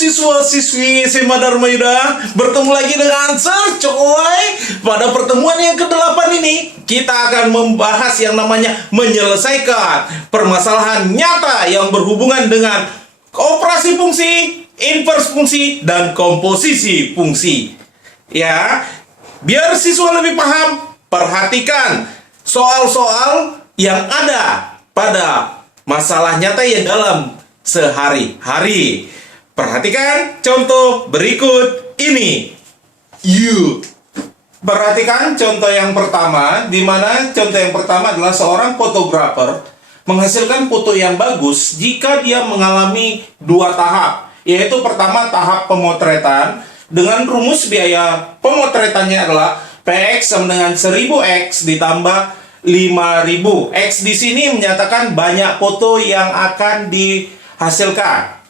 siswa-siswi SMA Dharma Yuda, bertemu lagi dengan Sir Cokoy. Pada pertemuan yang ke-8 ini, kita akan membahas yang namanya menyelesaikan permasalahan nyata yang berhubungan dengan operasi fungsi, invers fungsi, dan komposisi fungsi. Ya, biar siswa lebih paham, perhatikan soal-soal yang ada pada masalah nyata yang dalam sehari-hari. Perhatikan contoh berikut ini. Perhatikan contoh yang pertama, di mana contoh yang pertama adalah seorang fotografer menghasilkan foto yang bagus jika dia mengalami dua tahap, yaitu pertama tahap pemotretan dengan rumus biaya pemotretannya adalah PX sama dengan 1000X ditambah 5000. X di sini menyatakan banyak foto yang akan dihasilkan.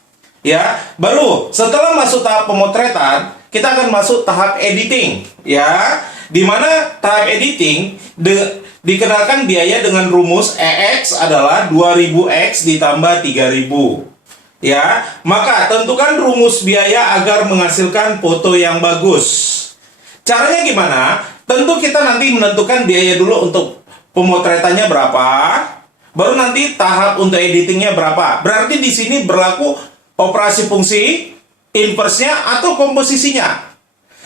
Ya, baru setelah masuk tahap pemotretan, kita akan masuk tahap editing. Ya, di mana tahap editing dikenakan biaya dengan rumus EX adalah 2000X ditambah 3000. Ya, maka tentukan rumus biaya agar menghasilkan foto yang bagus. Caranya gimana? Tentu kita nanti menentukan biaya dulu untuk pemotretannya berapa, baru nanti tahap untuk editingnya berapa. Berarti di sini berlaku operasi fungsi, inversnya atau komposisinya.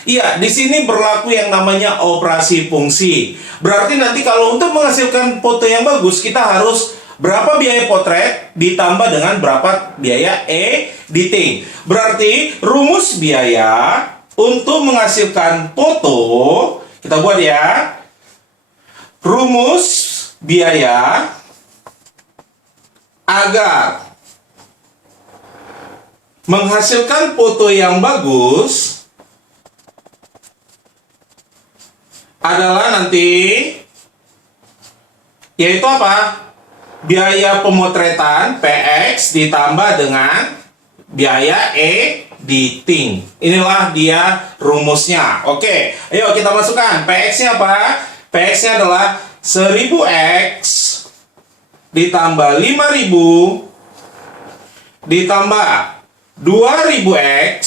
Iya, di sini berlaku yang namanya operasi fungsi. Berarti nanti kalau untuk menghasilkan foto yang bagus, kita harus berapa biaya potret ditambah dengan berapa biaya editing. Berarti rumus biaya untuk menghasilkan foto, kita buat ya. Rumus biaya agar menghasilkan foto yang bagus adalah nanti, yaitu apa? Biaya pemotretan PX ditambah dengan biaya editing. Inilah dia rumusnya. Oke, ayo kita masukkan. PX-nya apa? PX-nya adalah 1000X ditambah 5000 ditambah 2000X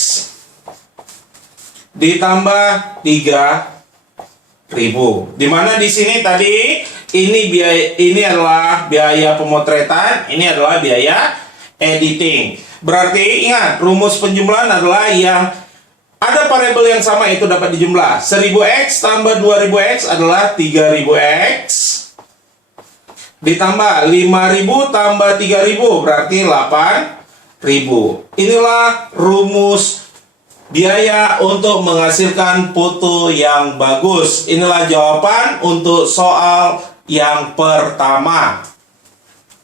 ditambah 3000. Dimana di sini tadi ini biaya, ini adalah biaya pemotretan, ini adalah biaya editing. Berarti ingat, rumus penjumlahan adalah yang ada variabel yang sama itu dapat dijumlah. 1000X tambah 2000X adalah 3000X ditambah 5000 tambah 3000 berarti 8000. Inilah rumus biaya untuk menghasilkan foto yang bagus. Inilah jawaban untuk soal yang pertama.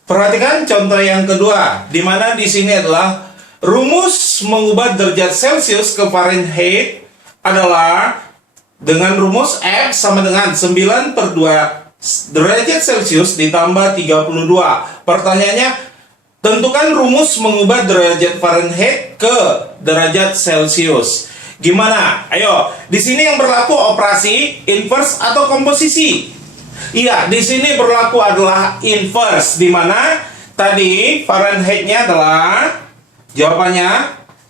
Perhatikan contoh yang kedua, di mana di sini adalah rumus mengubah derajat Celcius ke Fahrenheit adalah dengan rumus F sama dengan 9/2 derajat Celcius ditambah 32. Pertanyaannya, tentukan rumus mengubah derajat Fahrenheit ke derajat Celcius. Gimana? Ayo, di sini yang berlaku operasi inverse atau komposisi. Iya, di sini berlaku adalah inverse, di mana tadi Fahrenheit-nya adalah jawabannya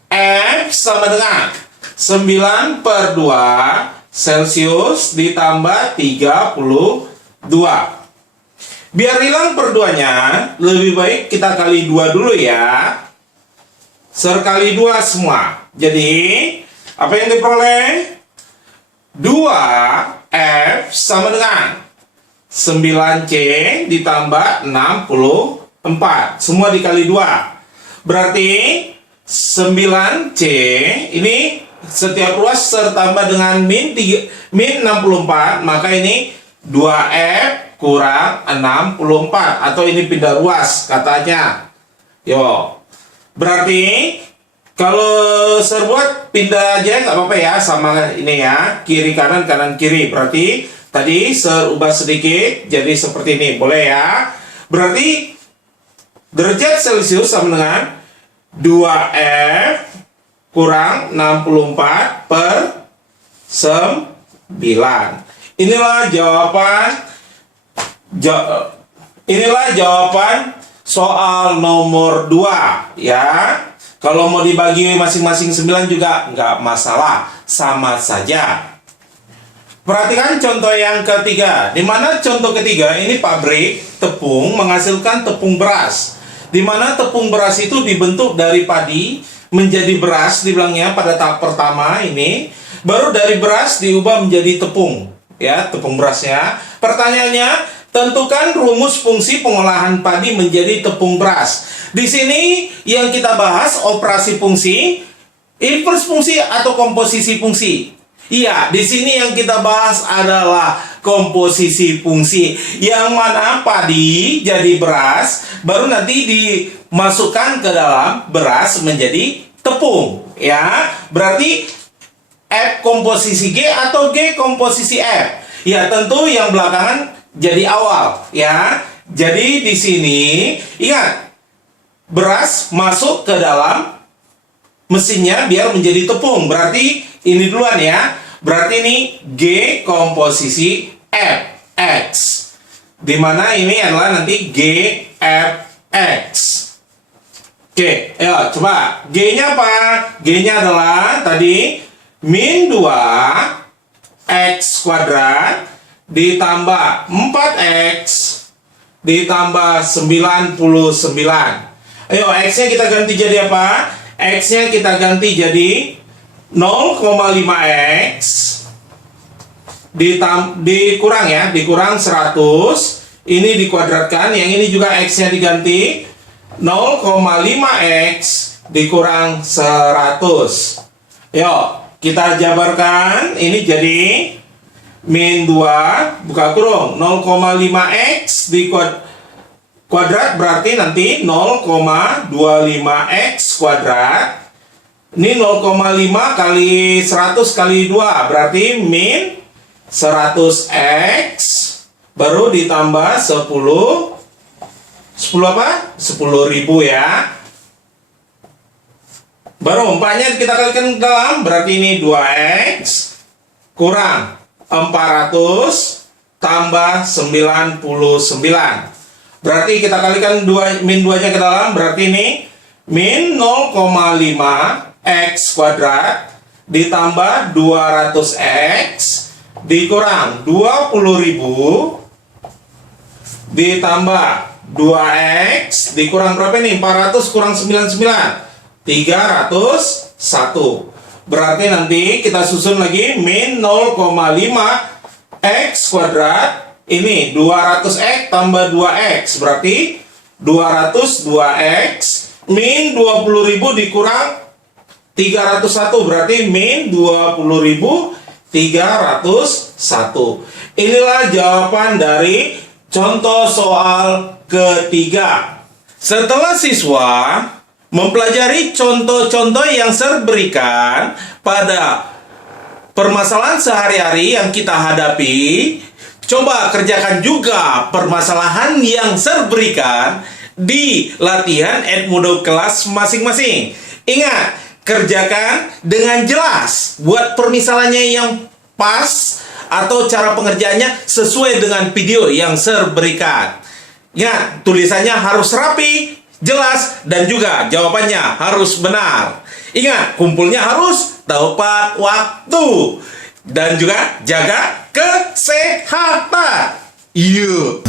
F sama dengan 9/2 Celcius ditambah 32. Biar hilang perduanya, lebih baik kita kali 2 dulu ya. Serkali 2 semua. Jadi, apa yang diperoleh? 2F sama dengan 9C ditambah 64. Semua dikali 2. Berarti 9C ini setiap ruas tertambah dengan min 64, maka ini 2F kurang 64, atau ini pindah ruas katanya. Yo. Berarti kalau serbuat pindah aja nggak apa-apa ya, sama ini ya, kiri kanan kanan kiri. Berarti tadi serubah sedikit jadi seperti ini, boleh ya. Berarti derajat Celcius sama dengan 2F kurang 64 per 9. Inilah jawaban soal nomor 2 ya. Kalau mau dibagi masing-masing 9 juga nggak masalah, sama saja. Perhatikan contoh yang ketiga, di mana contoh ketiga ini pabrik tepung menghasilkan tepung beras, di mana tepung beras itu dibentuk dari padi menjadi beras, dibilangnya pada tahap pertama ini, baru dari beras diubah menjadi tepung, ya tepung berasnya. Pertanyaannya, tentukan rumus fungsi pengolahan padi menjadi tepung beras. Di sini yang kita bahas operasi fungsi, inverse fungsi atau komposisi fungsi. Iya, di sini yang kita bahas adalah komposisi fungsi, yang mana padi jadi beras, baru nanti dimasukkan ke dalam beras menjadi tepung, ya. Berarti F komposisi G atau G komposisi F. Ya, tentu yang belakangan jadi awal, ya. Jadi di sini ingat, beras masuk ke dalam mesinnya biar menjadi tepung. Berarti ini duluan ya. Berarti ini G komposisi F X. Dimana ini adalah nanti G F X. Oke, ayo coba. G-nya apa? G-nya adalah tadi min 2 X kuadrat ditambah 4X ditambah 99. Ayo, X-nya kita ganti jadi apa? X-nya kita ganti jadi 0,5x dikurang ya, dikurang 100. Ini dikuadratkan, yang ini juga X-nya diganti 0,5x dikurang 100. Yuk, kita jabarkan. Ini jadi min 2 buka kurung 0,5x kuadrat berarti nanti 0,25x kuadrat. Ini 0,5 kali 100 kali 2 berarti min 100x baru ditambah 10 apa? 10.000 ya. Baru 4-nya kita kalikan ke dalam, berarti ini 2x kurang 400 tambah 99. Berarti kita kalikan min 2-nya ke dalam, berarti ini min 0,5 X kuadrat ditambah 200X dikurang 20.000 ditambah 2X dikurang berapa ini? 400 kurang 99 301. Berarti nanti kita susun lagi min 0,5 X kuadrat. Ini 200X tambah 2X berarti 202X min 20.000 dikurang 301 berarti min 20.301. Inilah jawaban dari contoh soal ketiga. Setelah siswa mempelajari contoh-contoh yang saya berikan pada permasalahan sehari-hari yang kita hadapi, coba kerjakan juga permasalahan yang saya berikan di latihan Edmodo kelas masing-masing. Ingat, kerjakan dengan jelas, buat permisalannya yang pas atau cara pengerjaannya sesuai dengan video yang saya berikan. Ya, tulisannya harus rapi, jelas, dan juga jawabannya harus benar. Ingat, kumpulnya harus tepat waktu. Dan juga jaga kesehatan. Yuk.